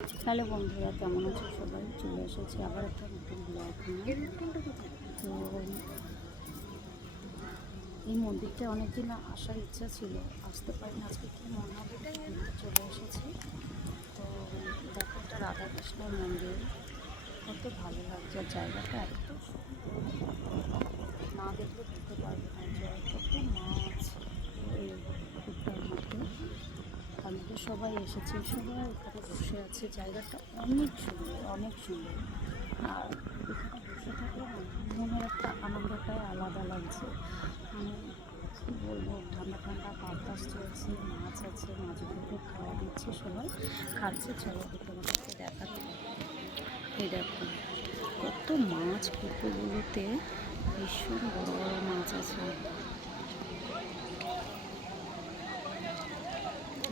Hello বন্ধুরা, কেমন আছো সবাই? চলে এসেছি আবার একটা নতুন ব্লগ তো, এই মন্দিরটা অনেকদিন আসার ইচ্ছা ছিল, আসতে পারিনি, আজকে কি মনে হবে? চলে এসেছি। তো, দেখো একটা রাধাকৃষ্ণের মন্দির। কত ভালো লাগছে জায়গাটা এত না দেখলে বুঝতে পারবে না যে কত মাছ। এই মধ্যে আমাদের সবাই এসেছে, সবাই এখানে বসে আছে। জায়গাটা অনেক সুন্দর অনেক সুন্দর। আর এখানে বসে থাকলে মনের একটা আনন্দটাই আলাদা লাগছে। আমি কী বলব, ঠান্ডা ঠান্ডা বাতাস চলছে, মাছ আছে মাছগুলোকে খাওয়া দিচ্ছে সবাই। খাচ্ছে, চলো তোমাদেরকে দেখাতে এই দেখো, কত মাছ পুকুরগুলোতে ভীষণ বড় বড় মাছ আছে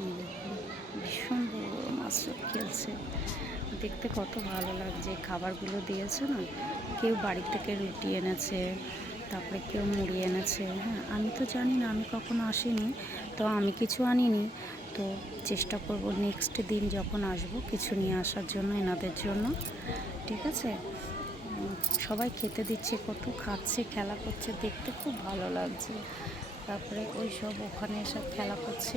এই দেখুন, ভীষণ বড় বড় মাছ সব খেলছে। দেখতে কত ভালো লাগছে। খাবারগুলো দিয়েছে না, কেউ বাড়ি থেকে রুটি এনেছে, তারপরে কেউ মুড়ি এনেছে। হ্যাঁ আমি তো জানি না, আমি কখনো আসিনি, তো আমি কিছু আনিনি। তো চেষ্টা করব নেক্সট দিন যখন আসব, কিছু নিয়ে আসার জন্য, এনাদের জন্য। ঠিক আছে? সবাই খেতে দিচ্ছে, কত খাচ্ছে, খেলা করছে, দেখতে খুব ভালো লাগছে। তারপরে ওই সব ওখানে সব খেলা করছে।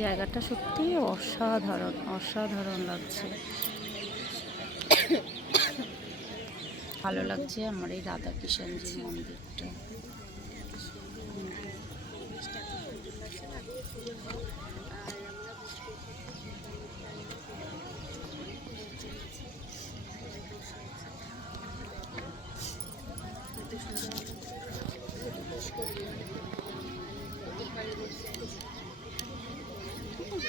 জায়গাটা সত্যি অসাধারণ অসাধারণ লাগছে ভালো লাগছে আমার এই রাধা কিষাণজির মন্দিরটা